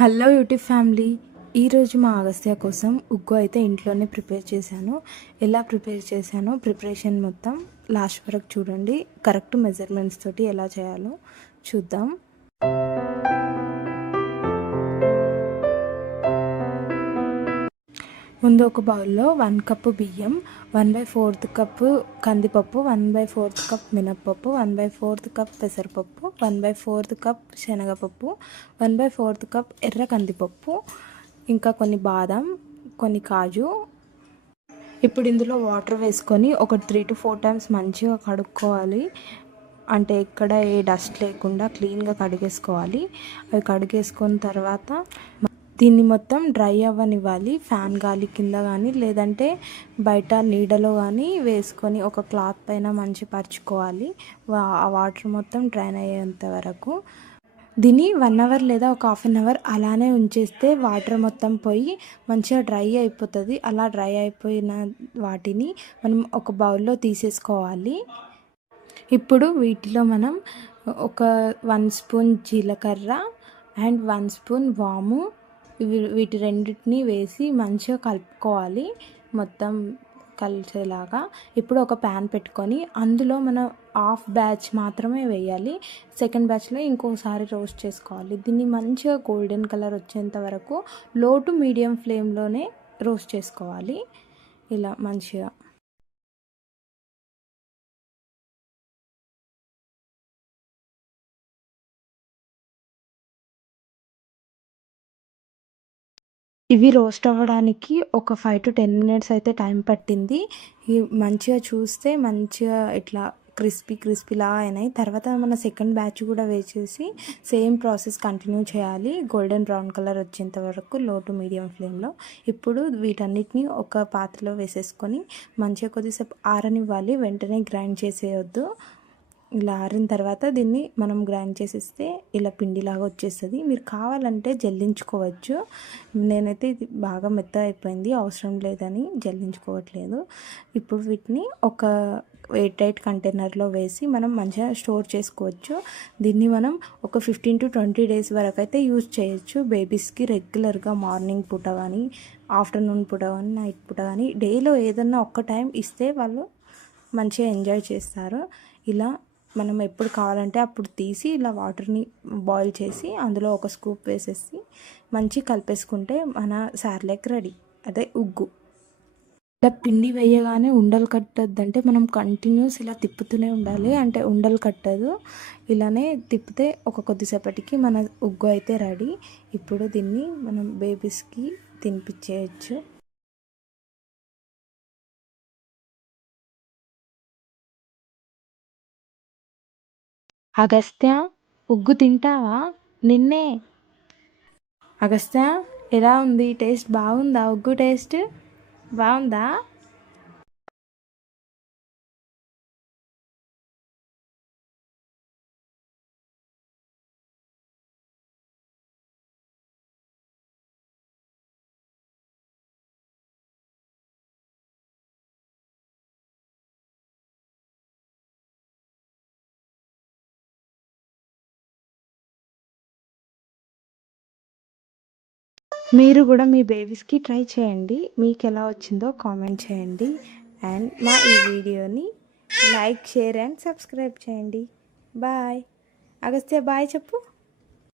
Hello YouTube family. ఈరోజు మా అగస్త్య కోసం ఉగ్గు అయితే ఇంట్లోనే ప్రిపేర్ చేశాను. ఎలా ప్రిపేర్ చేశానో ప్రిపరేషన్ మొత్తం లాస్ట్ వరకు చూడండి. కరెక్ట్ మెజర్మెంట్స్ తోటి ఎలా చేయాలో చూద్దాం. ముందు ఒక బౌల్లో 1 కప్పు బియ్యం, 1/4 కప్పు కందిపప్పు, 1/4 కప్ మినప్పప్పు, 1/4 కప్ పెసరపప్పు, 1/4 కప్ శనగపప్పు, 1/4 కప్ ఎర్ర కందిపప్పు, ఇంకా కొన్ని బాదం, కొన్ని కాజు. ఇప్పుడు ఇందులో వాటర్ వేసుకొని ఒక 3 to 4 టైమ్స్ మంచిగా కడుక్కోవాలి. అంటే ఎక్కడ ఏ డస్ట్ లేకుండా క్లీన్గా కడిగేసుకోవాలి. అవి కడిగేసుకున్న తర్వాత దీన్ని మొత్తం డ్రై అవ్వనివ్వాలి. ఫ్యాన్ గాలి కింద కానీ లేదంటే బయట నీడలో కానీ వేసుకొని ఒక క్లాత్ పైన మంచి పరుచుకోవాలి. ఆ వాటర్ మొత్తం డ్రైన్ అయ్యేంత వరకు. దీన్ని 1 అవర్ లేదా ఒక హాఫ్ అన్ అవర్ అలానే ఉంచేస్తే వాటర్ మొత్తం పోయి మంచిగా డ్రై అయిపోతుంది. అలా డ్రై అయిపోయిన వాటిని మనం ఒక బౌల్లో తీసేసుకోవాలి. ఇప్పుడు వీటిలో మనం ఒక 1 స్పూన్ జీలకర్ర అండ్ 1 స్పూన్ వాము వీటి రెండింటిని వేసి మంచిగా కలుపుకోవాలి, మొత్తం కలిసేలాగా. ఇప్పుడు ఒక ప్యాన్ పెట్టుకొని అందులో మనం హాఫ్ బ్యాచ్ మాత్రమే వేయాలి. సెకండ్ బ్యాచ్లో ఇంకోసారి రోస్ట్ చేసుకోవాలి. దీన్ని మంచిగా గోల్డెన్ కలర్ వచ్చేంత వరకు లో టు మీడియం ఫ్లేమ్లోనే రోస్ట్ చేసుకోవాలి. ఇలా మంచిగా ఇవి రోస్ట్ అవ్వడానికి ఒక 5 to 10 మినిట్స్ అయితే టైం పట్టింది. మంచిగా చూస్తే మంచిగా ఇట్లా క్రిస్పీలా అయినాయి. తర్వాత మన సెకండ్ బ్యాచ్ కూడా వేసేసి సేమ్ ప్రాసెస్ కంటిన్యూ చేయాలి, గోల్డెన్ బ్రౌన్ కలర్ వచ్చేంత వరకు లో టు మీడియం ఫ్లేమ్లో. ఇప్పుడు వీటన్నిటిని ఒక పాత్రలో వేసేసుకొని మంచిగా కొద్దిసేపు ఆరనివ్వాలి. వెంటనే గ్రైండ్ చేసేయొద్దు. ఇలా ఆరిన తర్వాత దీన్ని మనం గ్రైండ్ చేసేస్తే ఇలా పిండిలాగా వచ్చేస్తుంది. మీరు కావాలంటే జల్లించుకోవచ్చు. నేనైతే ఇది బాగా మెత్తగా అయిపోయింది, అవసరం లేదని జల్లించుకోవట్లేదు. ఇప్పుడు వీటిని ఒక ఎయిర్ టైట్ కంటైనర్లో వేసి మనం మంచిగా స్టోర్ చేసుకోవచ్చు. దీన్ని మనం ఒక 15 to 20 డేస్ వరకు అయితే యూజ్ చేయొచ్చు. బేబీస్కి రెగ్యులర్గా మార్నింగ్ పూట కానీ, ఆఫ్టర్నూన్ పూట కానీ, నైట్ పూట కానీ డేలో ఏదన్నా ఒక్క టైం ఇస్తే వాళ్ళు మంచిగా ఎంజాయ్ చేస్తారు. ఇలా మనం ఎప్పుడు కావాలంటే అప్పుడు తీసి ఇలా వాటర్ని బాయిల్ చేసి అందులో ఒక స్కూప్ వేసేసి మంచి కలిపేసుకుంటే మన సార్లెక్ రెడీ, అదే ఉగ్గు. ఇలా పిండి వేయగానే ఉండలు కట్టద్దంటే మనం కంటిన్యూస్ ఇలా తిప్పుతూనే ఉండాలి, అంటే ఉండలు కట్టదు. ఇలానే తిప్పితే ఒక కొద్దిసేపటికి మన ఉగ్గు అయితే రెడీ. ఇప్పుడు దీన్ని మనం బేబీస్కి తినిపించేయచ్చు. అగస్త్య, ఉగ్గు తింటావా? నిన్నే. అగస్త్య, ఎలా ఉంది టేస్ట్? బాగుందా? ఉగ్గు టేస్ట్ బాగుందా? మీరు కూడా మీ బేబీస్కి ట్రై చేయండి. మీకు ఎలా వచ్చిందో కామెంట్ చేయండి. అండ్ మా ఈ వీడియోని లైక్, షేర్ అండ్ సబ్స్క్రైబ్ చేయండి. బాయ్. అగస్త్య బాయ్ చెప్పు.